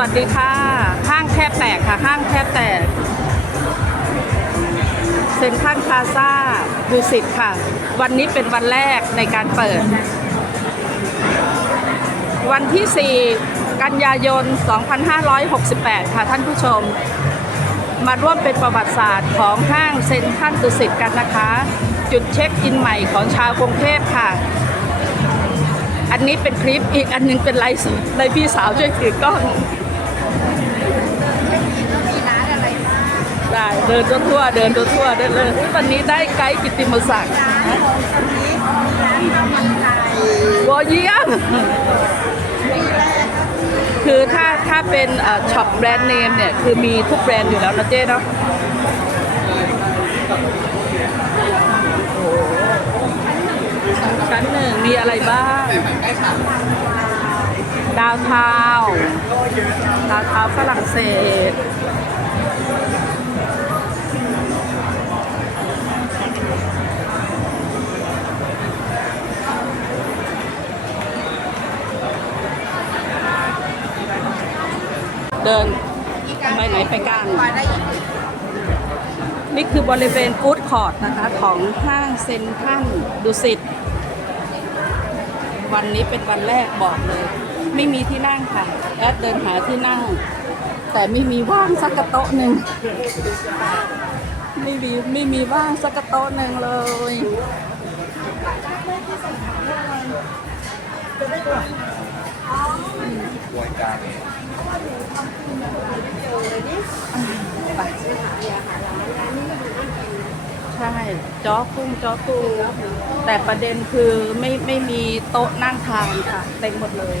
วัสดีค่ะห้างแทบแตกค่ะห้างแทบแตกเซ็นทรัลพาซ่าดูสิตค่ะ วันนี้เป็นวันแรกในการเปิด วันที่ 4 กันยายน 2568 ค่ะท่านผู้ชม มาร่วมเป็นประวัติศาสตร์ของห้างเซ็นทรัลดุสิตกันนะคะ จุดเช็คอินใหม่ของชาวกรุงเทพค่ะ อันนี้เป็นคลิปอีกอันหนึงเป็นไลฟ์สดเลยพี่สาวช่วยถือกล้อง ได้เดินทั่วๆเดินทั่วๆได้เลยวันนี้ได้ไกด์กิตติมศักดิ์ร้านของสมิธร้านข้าวมันไก่วอเยี่ยมมีแรกก็คือถ้าถ้าเป็นช็อปแบรนด์เนมเนี่ย คือมีทุกแบรนด์อยู่แล้วนะเจ๊เนาะชั้นหนึ่งมีอะไรบ้าง ดาวเทาวน์ดาวเทาวน์ฝรั่งเศส เดินไปไหนไปกันมาได้อีกนี่คือบริเวณฟู้ดคอร์ทนะคะของห้างเซ็นทรัลดุสิตวันนี้เป็นวันแรกบอกเลย ไม่มีที่นั่งค่ะแอดเดินหาที่นั่ง แต่ไม่มีว่างสักโต๊ะหนึ่งไม่มีไม่มีว่างสักโต๊ะหนึ่งเลย ใช่จ้อกุ้งจ้อปูแต่ประเด็นคือไม่ไม่มีโต๊ะนั่งทานค่ะ เต็มหมดเลย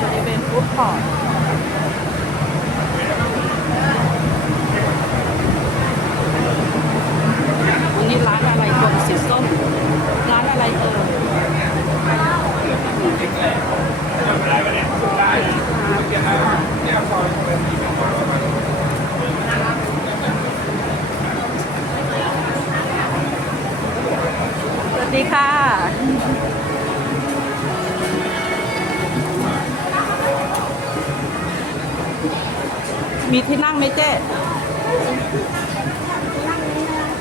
บริเวณฟู้ดคอร์ท มีที่นั่งไหมเจ๊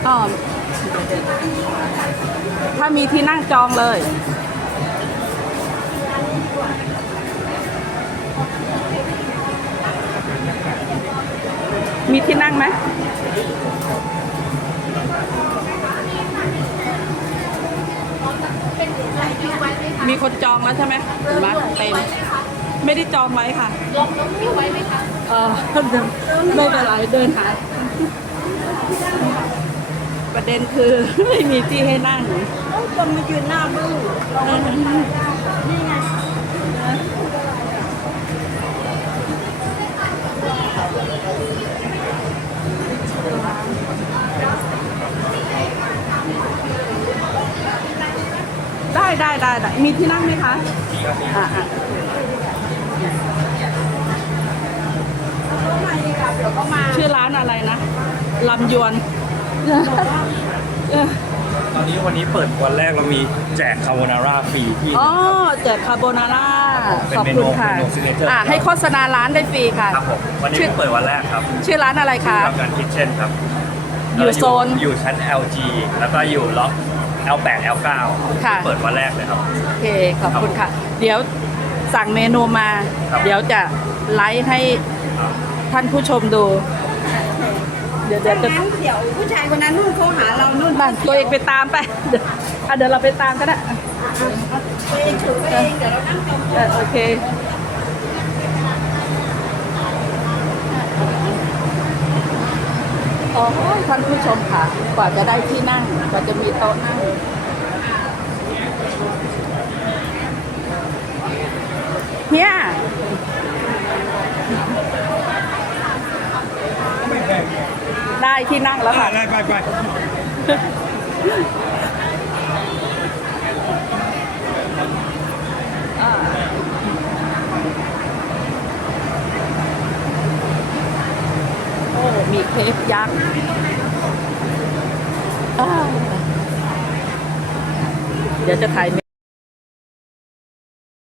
อ๋อถ้ามีที่นั่งจองเลย มีที่นั่งไหมมีคนจองแล้วใช่ไหมเห็นไหมเต็ม ไม่ได้จองไว้ค่ะลงน้องคิวไว้ไหมคะ เออไม่เป็นไรเดินหาประเด็นคือไม่มีที่ให้นั่งต้องคนมายืนหน้าบึ้นี่ไงได้ได้ได้ได้มีที่นั่งไหมคะอ่า อ่าก็มาดีค่ะเดี๋ยวก็มาชื่อร้านอะไรนะลำยวนเออตอนนี้วันนี้เปิดวันแรกเรามีแจกคาโบนาร่าฟรีที่ อ๋อแจกคาโบนาร่าเป็นขอบเมคุนูณค่ะเมนู signature อ่าให้โฆษณาร้านได้ฟรีค่ะ ครับผมวันนี้ชื่อเพิ่งเปิดวันแรกครับชื่อร้านอะไรคะ ทำการคิทเช่นครับอยู่โซนอยู่ชั้น LG แล้วก็อยู่ล็อก L8 L9 ค่ะ เปิดวันแรกเลยครับ โอเค ขอบคุณค่ะ เดี๋ยวสั่งเมนูมา ครับ เดี๋ยวจะไลฟ์ให้ ท่านผู้ชมดู เดี๋ยวเดี๋ยวจะงั้นเดี๋ยวผู้ชายคนนั้นนู่นเขาหาเรานู่นบ้านตัวเองไปตามไปเดี๋ยวอะเดี๋ยวเราไปตามก็ได้ตัวเองถือตัวเองเดี๋ยวเรานั่งจองเออโอเค โอ้ยท่านผู้ชมค่ะ กว่าจะได้ที่นั่ง กว่าจะมีโต๊ะนั่งเฮีย ที่นั่งแล้วค่ะ ได้ไปไปอ่าโอ้มีเค้กยักษ์อ่าเดี๋ยวจะถ่ายเม